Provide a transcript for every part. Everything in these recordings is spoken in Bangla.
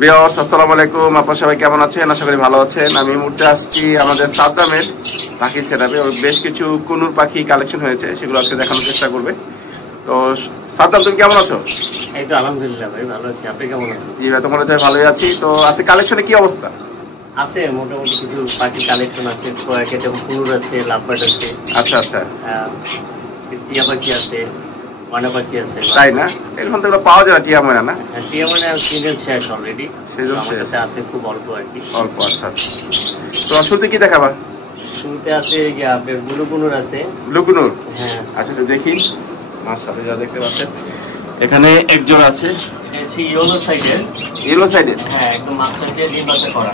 ভিউয়ার্স আসসালামু আলাইকুম, আপনারা সবাই কেমন আছেন? আশা করি ভালো আছেন। আমি এই মুহূর্তে আসছি আমাদের সাদ্দামের পাখি সেটআপে। ওর বেশ কিছু কুনুর পাখি কালেকশন হয়েছে, সেগুলো আজকে দেখানোর চেষ্টা করবে। তো সাদ্দাম, তুমি কেমন আছো? এই তো আলহামদুলিল্লাহ ভাই, ভালো আছি। আপনি কেমন আছেন? জি ভাই, তোমার তো ভালোই আছি। তো আজকে কালেকশনে কি অবস্থা? আছে মোটামুটি কিছু পাখি কালেকশন আছে, কয়েকটা যেমন কুনুর আছে, লাভবার্ড আছে, আচ্ছা আচ্ছা, টিয়া পাখি আছে, ময়না পাখি আছে। তাই না? এখন তো এগুলো পাওয়া যায় না, টিয়া ময়না না? টিয়া মানে সিজন শেষ অলরেডি, সিজন আমার শেষ কাছে আছে খুব অল্প আর কি। অল্প, আচ্ছা আচ্ছা। তো শুরুতে কি দেখাবা? শুরুতে আছে আপনার ব্লু কুনুর আছে। ব্লু কুনুর? হ্যাঁ, আচ্ছা একটু দেখি। মাশাআল্লাহ, যা দেখতে পাচ্ছেন এখানে এক জোড়া আছে। এটা ইয়েলো সাইডের। ইয়েলো সাইডের? হ্যাঁ, একদম মাস্টার দিয়ে ডিম বাচ্চা করা।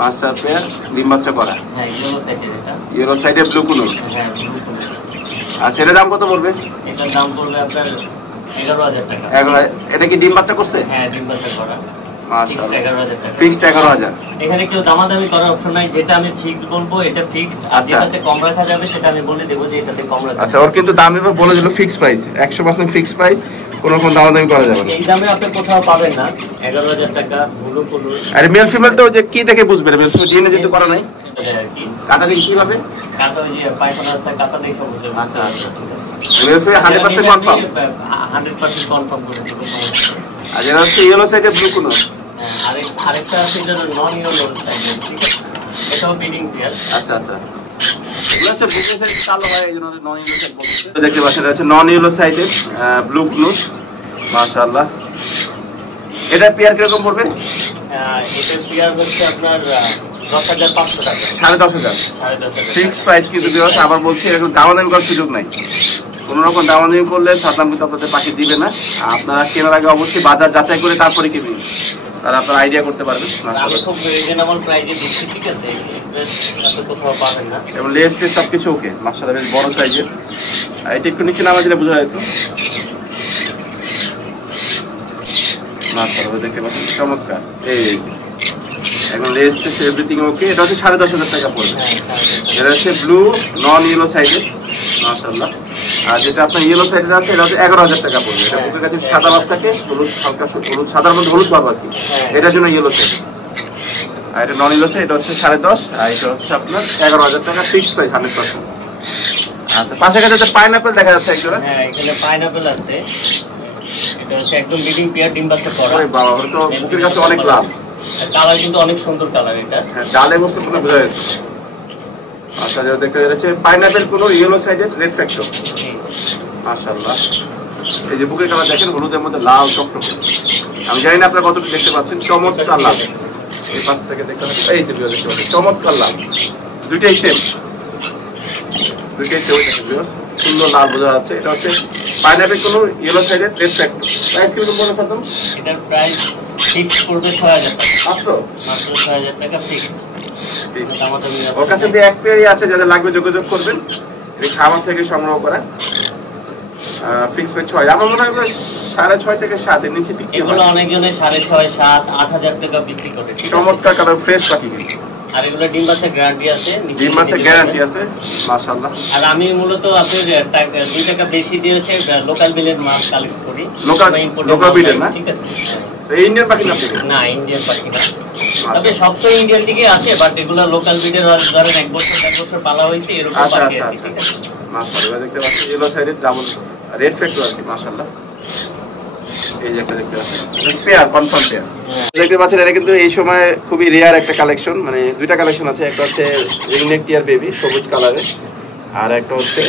মাস্টার পেয়ার ডিম বাচ্চা করা? হ্যাঁ, ইয়েলো সাইডের এটা। ইয়েলো সাইডে ব্লু কুনুর? হ্যাঁ, ব্লু কুনুর। আচ্ছা, এটার দাম কত পড়বে? এটার দাম পড়বে আপনার 11,000 টাকা। এটা কি ডিম বাচ্চা করছে? হ্যাঁ, ডিম বাচ্চা করা। মাশাআল্লাহ, 11,000 টাকা। ফিক্সড 11,000। এখানে কেউ দামাদামি করার অপশন নাই, যেটা আমি ফিক্সড বলবো এটা ফিক্সড, আর আচ্ছা। যেটাতে কম রাখা যাবে সেটা আমি বলে দেব যে এটাতে কম রাখা। আচ্ছা, ওর কিন্তু দাম এবার বলে দিল ফিক্সড প্রাইস, 100% ফিক্সড প্রাইস, কোনো রকম দামাদামি করা যাবে না। এই দামে আপনি কোথাও পাবেন না। 11,000 টাকা ব্লু কুনুর। আর মেল ফিমেল তো যে কি দেখে বুঝবেন? মেল ফিমেল ডিএনএ যেহেতু করা নাই, আর কি কাটা দেখি কিভাবে? কাটা ওই যে পায়খানা আছে, কাটা দেখে বুঝবেন। আচ্ছা আচ্ছা, মেল ফিমেল 100% কনফার্ম? 100% কনফার্ম করে দেব। আর এটা হচ্ছে ইয়েলো সাইডে ব্লু কুনুর। আরেকটা আছে যেটা নন ইয়েলো সাইড, ঠিক আছে, এটাও ব্রিডিং পেয়ার। আচ্ছা আচ্ছা, এগুলো হচ্ছে ব্লু সাইড কালো হয়, এই জন্য নন ইয়েলো সাইড বলছে। দেখতে পাচ্ছেন এটা হচ্ছে নন ইয়েলো সাইডে ব্লু কুনুর। মাশাআল্লাহ, এটা পেয়ার কিরকম পড়বে? এটা পেয়ার হচ্ছে আপনার 10,500 টাকা। 10,500? 10,500 ফিক্সড প্রাইস কিন্তু বিকজ আবার বলছি এরকম দামাদামি করার সুযোগ নাই। কোনো রকম দামাদামি করলে সাদ্দাম কিন্তু আপনাদের পাখি দিবে না। আপনারা কেনার আগে অবশ্যই বাজার যাচাই করে তারপরে কিনবেন, তাহলে আপনারা আইডিয়া করতে পারবেন। আমি খুব রিজনেবল প্রাইসে দিচ্ছি, ঠিক আছে, এটা কোথাও পাবেন না। এবং লেস টেস সব কিছু ওকে, মাশাআল্লাহ বেশ বড় সাইজের। এটা একটু নিচে নামা দিলে বোঝা যেত। মাশাআল্লাহ, দেখতে পাচ্ছেন চমৎকার। এই এখন লেস টেস এভরিথিং ওকে। এটা হচ্ছে 10,500 টাকা পড়বে। এটা হচ্ছে ব্লু নন ইয়েলো সাইজের, মাশাআল্লাহ। আর যেটা আপনার ইয়েলো সাইডের আছে এটা হচ্ছে 11,000 টাকা পড়বে। এটা বুকের কাছে সাদা ভাব থাকে, হলুদ হালকা হলুদ, সাদার মধ্যে হলুদ ভাব আর কি, এটার জন্য ইয়েলো সাইড। আর এটা নন ইয়েলো সাইড, এটা হচ্ছে 10.5, আর এটা হচ্ছে আপনার 11,000 টাকা ফিক্সড প্রাইস 100%। আচ্ছা, পাশে কাছে পাইনাপেল দেখা যাচ্ছে একজোড়া। হ্যাঁ, এখানে পাইনাপেল আছে। এটা হচ্ছে একদম ব্রিডিং পেয়ার, ডিম বাচ্চা করা। আরে বাবা, ওর তো বুকের কাছে অনেক লাভ। কালার কিন্তু অনেক সুন্দর কালার এটা। হ্যাঁ, ডালে বসতে পুরো বোঝা যাচ্ছে। আচ্ছা, যেটা দেখতে যাচ্ছে পাইনাপেল কোনো ইয়েলো সাইডের রেড ফ্যাক্টর। মাশাআল্লাহ, এই যে বুকের কালার দেখেন, হলুদের মধ্যে লাল টকটকে। আমি জানি না আপনারা কতটুকু দেখতে পাচ্ছেন, চমৎকার লাল। এই পাশ থেকে দেখতে পাচ্ছেন, এই যে দেখতে পাচ্ছেন চমৎকার লাল। দুইটাই সেম, দুইটাই সেম। ভিউয়ার্স, সুন্দর লাল বোঝা যাচ্ছে। এটা হচ্ছে পাইনাপেল কোনো ইয়েলো সাইডের রেড ফ্যাক্টর। প্রাইস কিরকম পড়বে সাদ্দাম? এটার প্রাইস ফিক্স করবে 6,000 টাকা। মাত্র 6,000 টাকা ফিক্স। ওর কাছে দিয়ে এক পেয়ারই আছে, যাদের লাগবে যোগাযোগ করবেন। এই খামার থেকে সংগ্রহ করা ফিক্স প্রাইস 6। আমার মনে হয় 6.5 থেকে 7 এর নিচে বিক্রি হয়। এগুলো অনেকজনে 6,500, 7,000, 8,000 টাকা বিক্রি করে। চমৎকার কালার, ফ্রেশ পাখি কিন্তু। আর এগুলো ডিম বাচ্চা গ্যারান্টি আছে। ডিম বাচ্চা গ্যারান্টি আছে, মাশাআল্লাহ। আর আমি মূলত আপনার 2 টাকা বেশি দিয়েছে লোকাল বিলের মাছ কালেক্ট করি। লোকাল বিলের না? ঠিক আছে। ইন্ডিয়ান পাখি না? না, ইন্ডিয়ান পাখি না। তবে সব তো ইন্ডিয়ান দিকে আসে, বাট এগুলো লোকাল বিলের, ধরেন 1 বছর 1 বছর পালা হয়েছে এরকম পাখি আছে, ঠিক আছে। মাশাআল্লাহ, দেখতে পাচ্ছেন ইয়েলো সাইডের ডাবল রেড ফ্যাক্টর আর কি, মাশাআল্লাহ। এই যে একটা দেখতে পাচ্ছেন, পেয়ার কনফার্ম পেয়ার দেখতে পাচ্ছেন। এটা কিন্তু এই সময় খুবই রেয়ার একটা কালেকশন, মানে দুইটা কালেকশন আছে। একটা হচ্ছে রিংনেক টিয়ার বেবি সবুজ কালারের, আর একটা হচ্ছে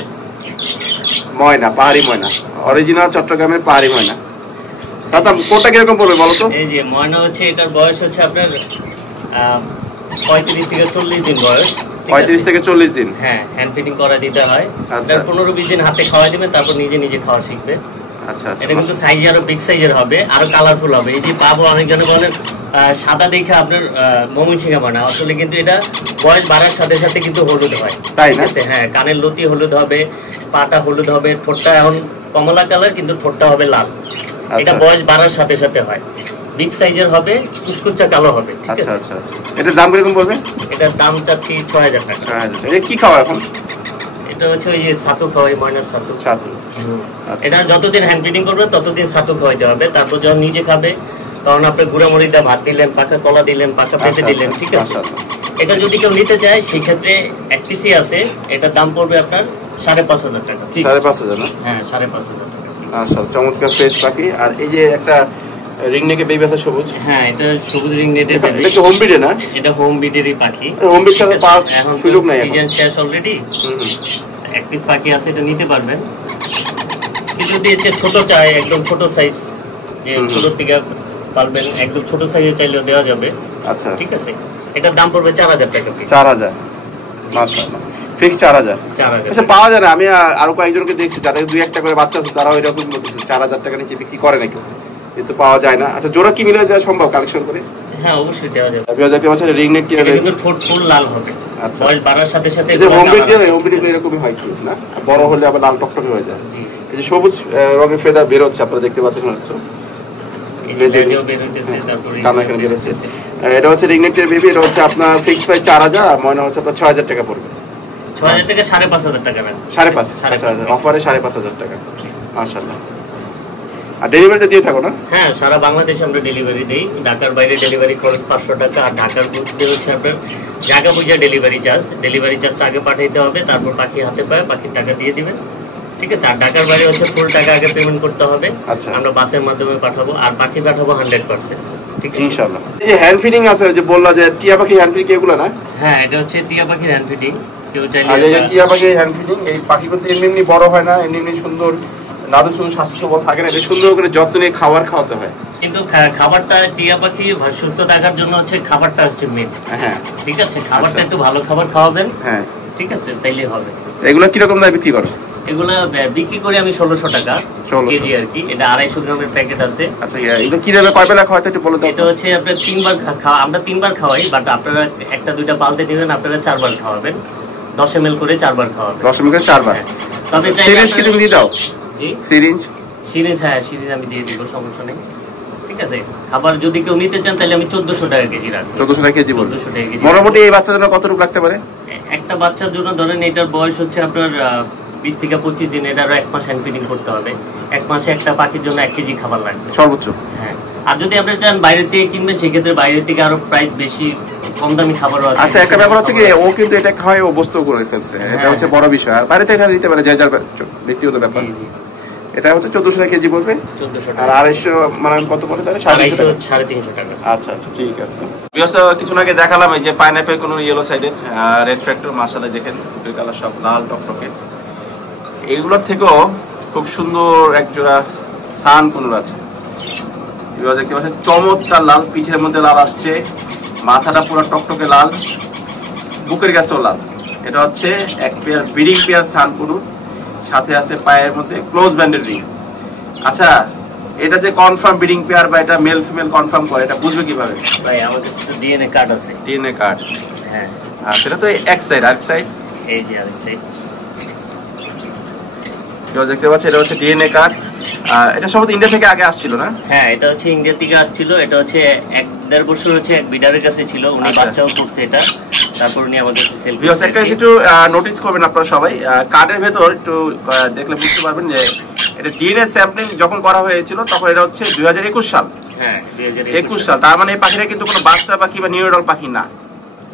ময়না, পাহাড়ি ময়না, অরিজিনাল চট্টগ্রামের পাহাড়ি ময়না। সাদ্দাম, কোনটা কিরকম পড়বে বলো তো? এই যে ময়না হচ্ছে, এটার বয়স হচ্ছে আপনার 35 থেকে 40 দিন বয়স। 35 থেকে 40 দিন? হ্যাঁ, হ্যান্ড ফিডিং করা দিতে হয়। আচ্ছা, 15-20 দিন হাতে খাওয়া দিবেন, তারপর নিজে নিজে খাওয়া শিখবে। আচ্ছা আচ্ছা। এটা কিন্তু সাইজ আরো বিগ সাইজের হবে, আরো কালারফুল হবে। এই যে পাবো, অনেকজনে বলেন সাদা দেখে আপনার ময়মনসিংহ মনে হয়, আসলে কিন্তু এটা বয়স বাড়ার সাথে সাথে কিন্তু হলুদ হয়, তাই না? হ্যাঁ, কানের লতি হলুদ হবে, পাটা হলুদ হবে, ঠোঁটটা এখন কমলা কালার কিন্তু ঠোঁটটা হবে লাল। এটা বয়স বাড়ার সাথে সাথে হয়। বিগ সাইজের হবে, কুচকুচা কালো হবে। আচ্ছা আচ্ছা আচ্ছা। এটার দাম কিরকম পড়বে? এটার দাম চাচ্ছি 6,000 টাকা। 6,000। এটা কি খাওয়া এখন? এটা হচ্ছে ওই যে ছাতু খাওয়াই, ময়নার ছাতু। ছাতু। এটা যতদিন হ্যান্ড ফিডিং করবে ততদিন ছাতু খাওয়াইতে হবে, তারপর যখন নিজে খাবে তখন আপনি গুঁড়ামুড়ি দিয়ে ভাত দিলেন, পাকা কলা দিলেন, পাকা পেঁপে দিলেন, ঠিক আছে। এটা যদি কেউ নিতে চায় সেই ক্ষেত্রে এক পিসি আছে, এটার দাম পড়বে আপনার 5,500 টাকা। 5,500 না? হ্যাঁ 5,500 টাকা। আচ্ছা, চমৎকার ফ্রেশ পাখি। আর এই যে একটা রিংনেকের বেবি আছে সবুজ। হ্যাঁ, এটা সবুজ রিংনেকের বেবি। এটা কি হোম ব্রিডে না? এটা হোম ব্রিডেরই পাখি। হোম ব্রিড ছাড়া পাওয়ার সুযোগ নাই এখন। সিজন শেষ অলরেডি। এক পিস পাখি আছে, এটা নিতে পারবেন। যদি এর ছোট চাই, একদম ছোট সাইজ, যে ছোট থেকে পারবেন, একদম ছোট সাইজে চাইলেও দেওয়া যাবে। আচ্ছা, ঠিক আছে। এটার দাম পড়বে 4,000 টাকা। 4,000, মাশাআল্লাহ, ফিক্স 4,000। আচ্ছা, পাওয়া যায় না? আমি আরো কয়েকজনকে দেখছি যাদের 2-1টা করে বাচ্চা আছে, তারাও এরকম বলতেছে 4,000 টাকা নিচে বিক্রি করে না কেউ, কিন্তু পাওয়া যায় না। আচ্ছা, জোড়া কি মিলে দেওয়া সম্ভব কালেকশন করে? হ্যাঁ, অবশ্যই দেওয়া যাবে। আপনি দেখতে পাচ্ছেন রিংনেক টিয়া, কিন্তু ঠোঁট ফুল লাল হবে। আচ্ছা, বয়স বাড়ার সাথে সাথে এই যে হোম ব্রিড এরকমই হয় কি না, বড় হলে আবার লাল টকটকে হয়ে যায়। এই যে সবুজ রঙের ফেদার বের হচ্ছে, আপনারা দেখতে পাচ্ছেন, হচ্ছে এটা হচ্ছে রিংনেটের বেবি। এটা হচ্ছে আপনার ফিক্স প্রাইস 4,000, আর ময়না হচ্ছে আপনার 6,000 টাকা পড়বে। 6,000 টাকা, 5,500 টাকা না? 5,500 অফারে 5,500 টাকা। মাশাআল্লাহ। আর ডেলিভারিতে দিয়ে থাকো না? হ্যাঁ, সারা বাংলাদেশে আমরা ডেলিভারি দেই। ঢাকার বাইরে ডেলিভারি খরচ 500 টাকা, আর ঢাকার মধ্যে হচ্ছে আপনার জায়গা বুঝে ডেলিভারি চার্জ। ডেলিভারি চার্জটা আগে পাঠাইতে হবে, তারপর পাখি হাতে পায় পাখির টাকা দিয়ে দিবেন, ঠিক আছে। আর ঢাকার বাইরে হচ্ছে ফুল টাকা আগে পেমেন্ট করতে হবে। আচ্ছা, আমরা বাসের মাধ্যমে পাঠাবো, আর পাখি পাঠাবো 100%, ঠিক আছে ইনশাআল্লাহ। এই যে হ্যান্ড ফিডিং আছে, যে বললা যে টিয়া পাখি হ্যান্ড ফিডিং, এগুলো না? হ্যাঁ, এটা হচ্ছে টিয়া পাখির হ্যান্ড ফিডিং। কেউ চাইলে এই টিয়া পাখি হ্যান্ড ফিডিং, এই পাখি করতে এমনি বড় হয় না, এমনি সুন্দর নাদু সুন্দর স্বাস্থ্য সবল থাকে না, এটা সুন্দর করে যত্ন নিয়ে খাবার খাওয়াতে হয়। কিন্তু খাবারটা টিয়া পাখি সুস্থ থাকার জন্য হচ্ছে খাবারটা হচ্ছে মেন। হ্যাঁ, ঠিক আছে, খাবারটা একটু ভালো খাবার খাওয়াবেন। হ্যাঁ, ঠিক আছে, তাইলে হবে। এগুলো কি রকম দামে বিক্রি করো? এগুলা বিক্রি করি আমি 1,600 টাকা কেজি আর কি। এটা 250 গ্রামের প্যাকেট আছে। আচ্ছা, এগুলো কিভাবে কয় বেলা খাওয়াতে একটু বলে দাও। এটা হচ্ছে আপনার 3 বার আমরা 3 বার খাওয়াই, বাট আপনারা একটা দুইটা পালতে দিবেন, আপনারা 4 বার খাওয়াবেন। 10 ml করে 4 বার খাওয়াবেন। 10 ml করে 4 বার। তবে সিরিঞ্জ কি তুমি দিয়ে দাও? জি, সিরিঞ্জ। হ্যাঁ, সিরিঞ্জ আমি দিয়ে দিব, সমস্যা নেই। ঠিক আছে। খাবার যদি কেউ নিতে চান তাহলে আমি 1,400 টাকা কেজি রাখবো। 1,400 টাকা কেজি বলবো। মোটামুটি এই বাচ্চার জন্য কত রূপ লাগতে পারে? একটা বাচ্চার জন্য ধরেন এটার বয়স হচ্ছে আপনার 20 থেকে 25 দিন। এটারও 1 মাস হ্যান্ড ফিডিং করতে হবে। 1 মাসে একটা পাখির জন্য 1 কেজি খাবার লাগবে সর্বোচ্চ। হ্যাঁ, আর যদি আপনি চান বাইরে থেকে কিনবেন, সেক্ষেত্রে বাইরে থেকে আরো প্রাইস বেশি, কম দামি খাবারও আছে। আচ্ছা, একটা ব্যাপার হচ্ছে কি, ও কিন্তু এটা খায় অভ্যস্ত করে ফেলছে, এটা হচ্ছে বড় বিষয়। আর বাইরে থেকে নিতে পারে, যার ব্যক্তিগত ব্যাপার। এটা হচ্ছে 1,400 টাকা কেজি পড়বে। 1,400 আর 250 মানে কত পড়ে তাহলে? 350 টাকা। আচ্ছা, ঠিক আছে। কিছু আগে দেখালাম এই যে পাইনাপেল কোন ইয়েলো সাইডের রেড ফ্যাক্টর, মাশাআল্লাহ দেখেন দুই কালার সব লাল টকটকে। এইগুলোর থেকেও খুব সুন্দর এক জোড়া সান কোনুর আছে। এগুলো দেখতে পাচ্ছেন চমৎকার লাল, পিঠের মধ্যে লাল আসছে, মাথাটা পুরো টকটকে লাল, বুকের কাছেও লাল। এটা হচ্ছে এক পেয়ার ব্রিডিং পেয়ার সান কোনুর, সাথে আছে পায়ের মধ্যে ক্লোজ ব্যান্ডেড রিং। আচ্ছা, এটা যে কনফার্ম ব্রিডিং পেয়ার বা এটা মেল ফিমেল কনফার্ম করে, এটা বুঝবে কিভাবে? ভাই, আমাদের তো ডিএনএ কার্ড আছে। DNA card? হ্যাঁ। আর সেটা তো এক সাইড, আরেক সাইড এই যে আরেক সাইড। কেউ দেখতে পাচ্ছে, এটা হচ্ছে ডিএনএ কার্ড। এটা সম্ভবত ইন্ডিয়া থেকে আগে আসছিল না? হ্যাঁ, এটা হচ্ছে ইন্ডিয়া থেকে আসছিল। এটা হচ্ছে 1-1.5 বছর হচ্ছে এক বিডারের কাছে ছিল, উনি বাচ্চাও করছে এটা, তারপর উনি আমাদের কাছে সেল করছে। একটা একটু নোটিস করবেন আপনারা সবাই, কার্ডের ভেতর একটু দেখলে বুঝতে পারবেন যে এটা ডিএনএ স্যাম্পলিং যখন করা হয়েছিল তখন এটা হচ্ছে 2021 সাল। হ্যাঁ, 2021 সাল। তার মানে এই পাখিটা কিন্তু কোনো বাচ্চা পাখি বা নিউরোডাল পাখি না,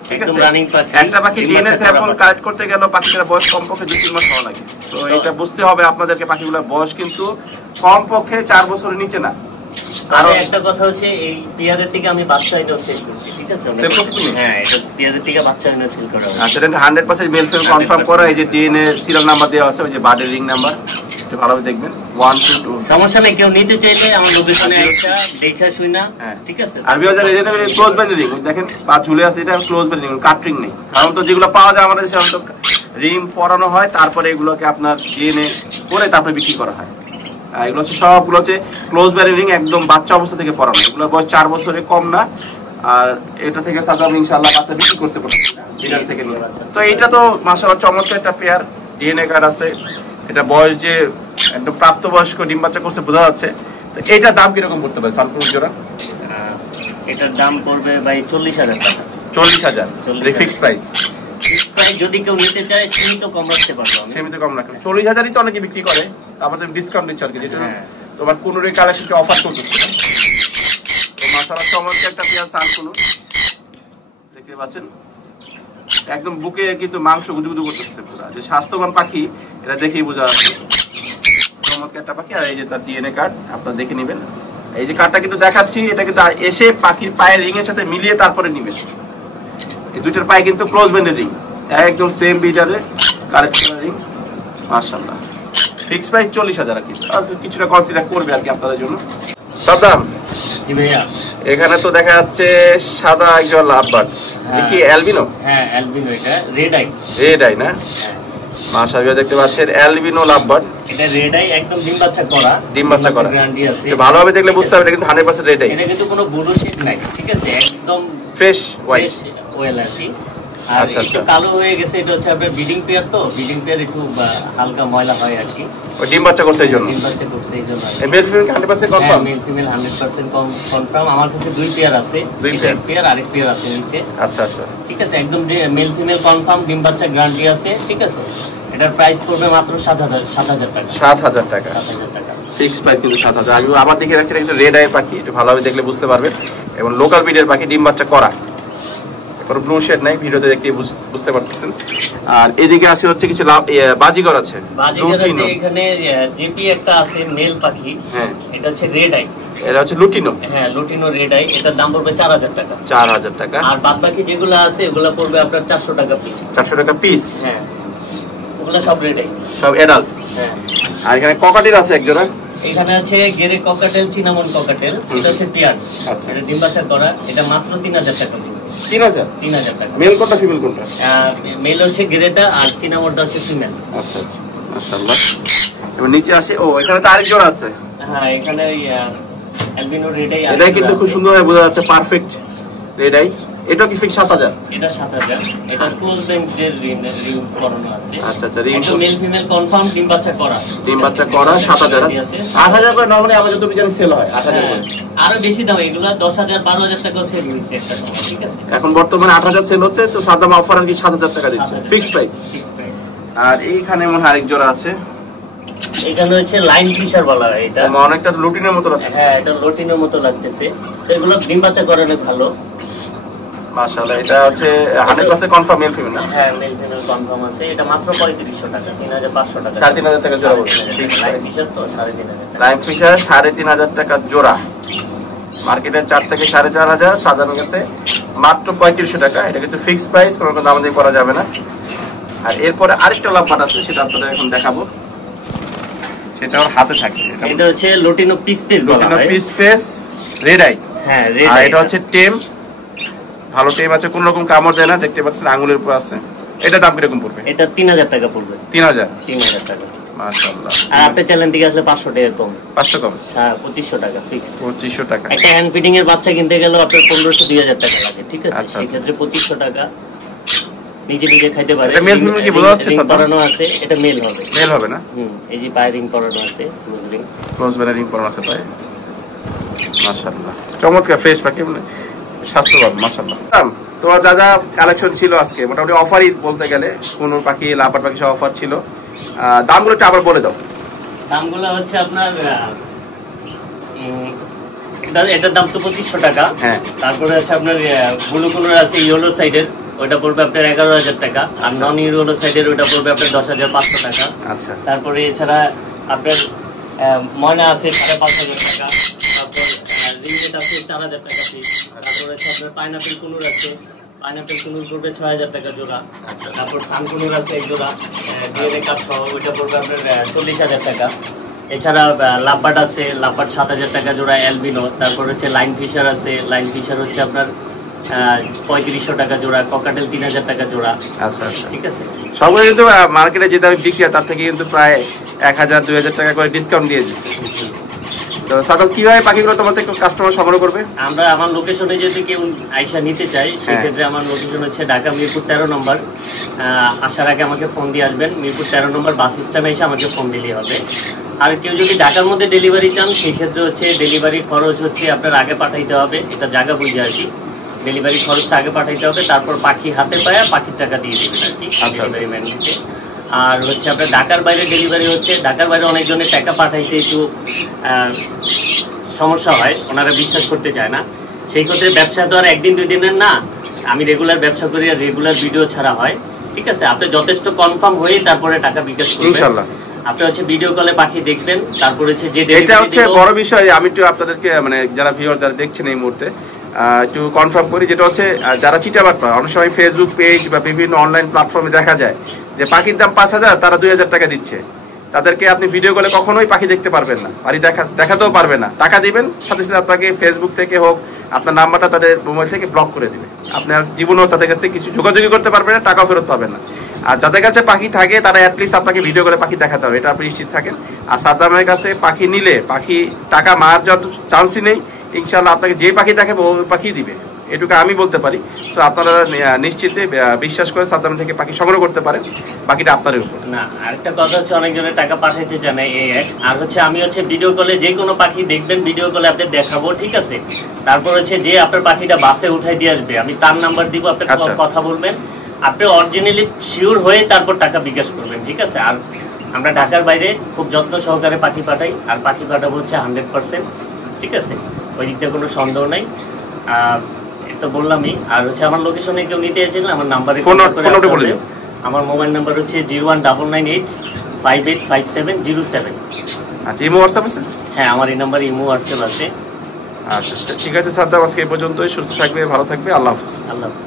ঠিক আছে? একটা পাখি ডিএনএ স্যাম্পল কালেক্ট করতে গেলে পাখিটার বয়স কমপক্ষে 2-3 মাস হওয়া লাগে। তো এটা বুঝতে হবে আপনাদেরকে, পাখিগুলোর বয়স কিন্তু কমপক্ষে 4 বছরের নিচে না। কারণ একটা কথা হচ্ছে, এই পেয়ারের থেকে আমি বাচ্চা এটাও সেল করছি, ঠিক আছে? হ্যাঁ, এটা পেয়ারের থেকে বাচ্চা এনে সেল করা হয়। আচ্ছা, এটা 100% মেল ফিমেল কনফার্ম করা। এই যে ডিএনএ সিরিয়াল নাম্বার দেওয়া আছে, ওই যে বার্ডের রিং নাম্বার, একটু ভালোভাবে দেখবেন। 1 2 2 সমস্যা নেই, কেউ নিতে চাইলে আমার লোকেশনে একটা দেখা শুই না, ঠিক আছে? আর বিয়াজার এই যে ক্লোজ ব্যান্ডেড রিং দেখেন, পা ঝুলে আছে, এটা ক্লোজ ব্যান্ডেড রিং, কাট রিং নেই। কারণ তো যেগুলো পাওয়া যায় আমাদের দেশে তো রিং পরানো হয়, তারপরে এগুলোকে আপনার ডিএনএ করে তারপরে বিক্রি করা হয়। এগুলো হচ্ছে সবগুলো হচ্ছে ক্লোজ ব্যান্ডেড রিং, একদম বাচ্চা অবস্থা থেকে পরানো। এগুলোর বয়স 4 বছরের কম না। আর এটা থেকে সাধারণ ইনশাআল্লাহ বাচ্চা বিক্রি করতে পারবে বিডার থেকে নিয়ে। তো এটা তো মাশাআল্লাহ চমৎকার একটা পেয়ার, ডিএনএ কার্ড আছে। এটা বয়স যে একদম প্রাপ্তবয়স্ক ডিম বাচ্চা করছে বোঝা যাচ্ছে। তো এটার দাম কিরকম পড়তে পারে সানকুর জোড়া? এটার দাম পড়বে ভাই 40,000 টাকা। 40,000 ফিক্সড প্রাইস। যদি কেউ নিতে চায় সীমিত কম রাখতে পারবো, সীমিত কম রাখবে। 40,000ই তো অনেকে বিক্রি করে, তারপরে ডিসকাউন্ট দিচ্ছে আর কি, যেটা তোমার কোন কালেকশনকে অফার করতেছে। তো মাশাআল্লাহ চমৎকার একটা পেয়ার সানকুনো দেখতে পাচ্ছেন, একদম বুকে কিন্তু মাংস গুদুগুদু করতেছে পুরো, যে স্বাস্থ্যবান পাখি এটা দেখেই বোঝা যাচ্ছে। চমৎকার একটা পাখি। আর এই যে তার ডিএনএ কার্ড আপনারা দেখে নেবেন। এই যে কার্ডটা কিন্তু দেখাচ্ছি, এটা কিন্তু এসে পাখির পায়ের রিং এর সাথে মিলিয়ে তারপরে নেবেন। এই দুইটার পায়ে কিন্তু ক্লোজ ব্যান্ডের রিং, একদম সেম বিটারের কারেক্ট রিং। মাশাআল্লাহ ফিক্স প্রাইস 40,000 আর কি, আর কিছুটা কনসিডার করবে আর কি আপনাদের জন্য। সাদ্দাম জি ভাইয়া, এখানে তো দেখা যাচ্ছে সাদা একজন লাভবার্ড, কি অ্যালবিনো? হ্যাঁ অ্যালবিনো, এটা রেড আই। রেড আই না? মাশাআল্লাহ দেখতে পাচ্ছেন অ্যালবিনো লাভবার্ড, এটা রেড আই একদম ডিম বাচ্চা করা, ডিম বাচ্চা করা গ্যারান্টি আছে। ভালোভাবে দেখলে বুঝতে হবে এটা কিন্তু 100% রেড আই, এটা কিন্তু কোনো ব্লু শেড নাই, ঠিক আছে, একদম ফ্রেশ হোয়াইট ওয়েল আছে। আর একটু কালো হয়ে গেছে, এটা হচ্ছে আপনার ব্রিডিং পেয়ার, তো ব্রিডিং পেয়ার একটু হালকা ময়লা হয় আর কি, ওই ডিম বাচ্চা করছে এই জন্য। ডিম বাচ্চা করছে এই জন্য। Male female 100% confirm? Male female 100% confirm. আমার কাছে দুই পেয়ার আছে, দুই পেয়ার আরেক পেয়ার আছে নিচে। আচ্ছা আচ্ছা ঠিক আছে, একদম মেল ফিমেল কনফার্ম, ডিম বাচ্চা গ্যারান্টি আছে, ঠিক আছে। এটার প্রাইস পড়বে মাত্র 7,000 টাকা। 7,000 টাকা ফিক্স প্রাইস কিন্তু 7,000। আমি আবার দেখে রাখছি, এটা কিন্তু রেড আই পাখি, একটু ভালোভাবে দেখলে বুঝতে পারবেন, এবং লোকাল ব্রিডের পাখি, ডিম বাচ্চা করা, কোনো ব্লু শেড নাই, ভিডিওতে দেখতে বুঝতে পারতেছেন। আর এদিকে আছে হচ্ছে কিছু বাজিগর আছে, এখানে জেপি একটা আছে মেল পাখি, হ্যাঁ এটা হচ্ছে রেড আই, এটা হচ্ছে লুটিনো, হ্যাঁ লুটিনো রেড আই, এটার দাম পড়বে 4,000 টাকা। 4,000 টাকা। আর বাদ বাকি যেগুলো আছে ওগুলো পড়বে আপনার 400 টাকা পিস। 400 টাকা পিস? হ্যাঁ ওগুলো সব রেড আই, সব অ্যাডাল্ট। হ্যাঁ। আর এখানে ককাটেল আছে এক জোড়া, এখানে আছে গেরে ককাটেল, চিনামন ককাটেল, এটা হচ্ছে পেয়ার। আচ্ছা, এটা ডিম বাচ্চা করা, এটা মাত্র 3,000 টাকা। 3,000 টাকা। মেল কোনটা ফিমেল কোনটা? মেল হচ্ছে গ্রেটা আর চিনামনটা হচ্ছে ফিমেল। আচ্ছা আচ্ছা মাশাআল্লাহ। এবার নিচে আসে, ও এখানে তো আরেক জোড়া আছে। হ্যাঁ এখানে ওই অ্যালবিনো রেড আই, এটা কিন্তু খুব সুন্দরভাবে বোঝা যাচ্ছে, পারফেক্ট রেড আই। এটা কি ফিক্স 7,000? এটা 7,000, এটা ক্লোজ ব্যাংকের রিং করানো আছে। আচ্ছা আচ্ছা, রিং মেল ফিমেল কনফার্ম, ডিম বাচ্চা করা, 7,000। 8,000 করে নরমালি আমরা যত বিজানি সেল হয়, 8,000 করে। আরো বেশি দাম, এগুলা 10,000 12,000 টাকা সেল হইছে একটা সময়, ঠিক আছে। এখন বর্তমানে 8,000 সেল হচ্ছে, তো সাদাম অফার আর কি 7,000 টাকা দিচ্ছে ফিক্স প্রাইস। আর এইখানে মনে হয় আরেক জোড়া আছে, এখানে হচ্ছে লাইন ফিশার বলা হয়, এটা অনেকটা লুটিনের মতো লাগতেছে। হ্যাঁ এটা লুটিনের মতো লাগতেছে, তো এগুলো ডিম বাচ্চা করানো ভালো। মাশাআল্লাহ, এটা হচ্ছে 100% কনফার্ম মেল ফিমেল না? হ্যাঁ মেল ফিমেল কনফার্ম আছে। এটা মাত্র 3,500 টাকা, 3,500 টাকা, 3,500 টাকা জোড়া বলছে। লাইন ফিশার তো 3,500 লাইন ফিশার 3,500 টাকা জোড়া, মার্কেটে 4 থেকে 4,500, সাধারণ গেছে মাত্র 3,500 টাকা। এটা কিন্তু ফিক্স প্রাইস, কোনো দাম দিয়ে করা যাবে না। আর এরপরে আরেকটা লাভবার্ড আছে, সেটা আপনাদের এখন দেখাবো, সেটা ওর হাতে থাকে। এটা হচ্ছে লুটিনো পিস পেস বলা হয়, lutino piece pace red eye. হ্যাঁ রেড আই। এটা হচ্ছে টেম, ভালো টেম আছে, কোন রকম কামড় দেয় না, দেখতে পাচ্ছেন আঙ্গুলের উপর আছে। এটা দাম কিরকম পড়বে? এটা 3,000 টাকা পড়বে। 3,000 টাকা। মাশাআল্লাহ। আর আপনি চ্যালেঞ্জ থেকে আসলে 500 টাকা কম। 500 কম? হ্যাঁ 2,500 টাকা ফিক্স। 2,500 টাকা। একটা হ্যান্ড ফিডিং এর বাচ্চা কিনতে গেলে আপনার 1,500-2,000 টাকা লাগে, ঠিক আছে। সেই ক্ষেত্রে 2,500 টাকা নিজে খাইতে পারে। এটা মেল ফিমেল কি বোঝা যাচ্ছে? রিং পরানো আছে, এটা মেল হবে। মেল হবে না? এই যে পায়ে রিং পরানো আছে, ক্লোজ রিং পরানো আছে পায়ে। মাশাআল্লাহ চমৎকার ফ্রেশ পাখি, স্বাস্থ্যবান মাশাআল্লাহ। তোমার যা যা কালেকশন ছিল আজকে মোটামুটি অফারই বলতে গেলে, কোন পাখি লাপার পাখি সব অফার ছিল। দামগুলো একটু আবার বলে দাও। দামগুলো হচ্ছে আপনার এটার দাম তো 2,500 টাকা। হ্যাঁ তারপরে হচ্ছে আপনার ব্লু কালার আছে ইয়েলো সাইডের, ওটা পড়বে আপনার 11,000 টাকা। আর নন ইয়েলো সাইডের ওটা পড়বে আপনার 10,500 টাকা। আচ্ছা তারপরে এছাড়া আপনার ময়না আছে 5,500 টাকা। তারপর রিংনেট আছে 4,000 টাকা পিস। তারপরে হচ্ছে আপনার পাইনাপেল কুনুর আছে, পাইনাপেল কুনুর পড়বে 6,000 টাকা জোড়া। তারপর সান কুনুর আছে এক জোড়া ডিএনএ কার্ড সহ, ওইটা পড়বে আপনার 40,000 টাকা। এছাড়া লাভবার্ড আছে, লাভবার্ড 7,000 টাকা জোড়া অ্যালবিনো। তারপর হচ্ছে লাইন ফিশার আছে, লাইন ফিশার হচ্ছে আপনার 3,500 টাকা জোড়া। ককাটেল 3,000 টাকা জোড়া। আচ্ছা আচ্ছা ঠিক আছে। সবগুলো কিন্তু মার্কেটে যে দামে বিক্রি হয় তার থেকে কিন্তু প্রায় 1,000-2,000 টাকা করে ডিসকাউন্ট দিয়ে দিচ্ছে। তো সাদাত কিভাবে পাখিগুলো তোমাদের কাস্টমার সংগ্রহ করবে? আমরা আমার লোকেশনে যদি কেউ আইসা নিতে চাই, সেক্ষেত্রে আমার লোকেশন হচ্ছে ঢাকা মিরপুর 13 নম্বর। আসার আগে আমাকে ফোন দিয়ে আসবেন, মিরপুর 13 নম্বর বাস স্ট্যান্ডে এসে আমাকে ফোন দিলেই হবে। আর কেউ যদি ঢাকার মধ্যে ডেলিভারি চান, সেক্ষেত্রে হচ্ছে ডেলিভারি খরচ হচ্ছে আপনার আগে পাঠাইতে হবে, এটা জায়গা বুঝে আর কি। ডেলিভারি খরচটা আগে পাঠাইতে হবে, তারপর পাখি হাতে পায় পাখির টাকা দিয়ে দেবেন আর কি ডেলিভারি ম্যানকে। আর হচ্ছে আপনার ঢাকার বাইরে ডেলিভারি হচ্ছে, ঢাকার বাইরে অনেকজনের টাকা পাঠাইতে একটু সমস্যা হয়, ওনারা বিশ্বাস করতে চায় না। সেই ক্ষেত্রে ব্যবসা তো আর একদিন দুই দিনের না, আমি রেগুলার ব্যবসা করি আর রেগুলার ভিডিও ছাড়া হয়, ঠিক আছে? আপনি যথেষ্ট কনফার্ম হয়ে তারপরে টাকা বিকাশ করবেন ইনশাআল্লাহ। আপনি হচ্ছে ভিডিও কলে পাখি দেখবেন, তারপর হচ্ছে যে এটা হচ্ছে বড় বিষয়। আমি একটু আপনাদেরকে মানে যারা ভিউয়ার যারা দেখছেন এই মুহূর্তে একটু কনফার্ম করি, যেটা হচ্ছে যারা চিটাবাটপার, অনেক সময় ফেসবুক পেজ বা বিভিন্ন অনলাইন প্ল্যাটফর্মে দেখা যায় যে পাখির দাম 5,000, তারা 2,000 টাকা দিচ্ছে। তাদেরকে আপনি ভিডিও কলে কখনোই পাখি দেখতে পারবেন না, পাখি দেখাতেও পারবে না। টাকা দিবেন, সাথে সাথে আপনাকে ফেসবুক থেকে হোক আপনার নাম্বারটা তাদের মোবাইল থেকে ব্লক করে দিবে। আপনার জীবনেও তাদের কাছ থেকে কিছু যোগাযোগই করতে পারবেন না, টাকাও ফেরত পাবেন না। আর যাদের কাছে পাখি থাকে তারা অ্যাটলিস্ট আপনাকে ভিডিও করে পাখি দেখাতে হবে, এটা আপনি নিশ্চিত থাকেন। আর সাদ্দামের কাছে পাখি নিলে পাখি টাকা মার যাওয়ার চান্সই নেই, ইনশাআল্লাহ আপনাকে যে পাখি দেখাবে ওই পাখি দিবে, এটুকু আমি বলতে পারি। সো আপনারা নিশ্চিতে বিশ্বাস করে সাদ্দাম থেকে পাখি সংগ্রহ করতে পারেন, বাকিটা আপনারই উপর। না, আরেকটা কথা হচ্ছে অনেকজনের টাকা পাঠাইতে চায় এই এক, আর হচ্ছে আমি হচ্ছে ভিডিও কলে যে কোনো পাখি দেখবেন, ভিডিও কলে আপনি দেখাবো, ঠিক আছে? তারপর হচ্ছে যে আপনার পাখিটা বাসে উঠাই দিয়ে আসবে, আমি তার নাম্বার দিব, আপনি কথা বলবেন, আপনি অরিজিনালি শিওর হয়ে তারপর টাকা বিকাশ করবেন, ঠিক আছে? আর আমরা ঢাকার বাইরে খুব যত্ন সহকারে পাখি পাঠাই, আর পাখি পাঠাবো হচ্ছে 100%, ঠিক আছে? ওই দিক দিয়ে কোনো সন্দেহ নাই। তো বললামই। আর হচ্ছে আমার লোকেশনে কেউ নিতে এসেছিলেন, আমার নাম্বারে আমার মোবাইল নাম্বার হচ্ছে 01998585707। আচ্ছা, ইমো হোয়াটসঅ্যাপ আছে? হ্যাঁ, আমার এই নাম্বারে ইমো হোয়াটসঅ্যাপ আছে। আচ্ছা ঠিক আছে সাদ্দাম, আজকে এই পর্যন্তই। সুস্থ থাকবে, ভালো থাকবে, আল্লাহ হাফেজ। আল্লাহ হাফেজ।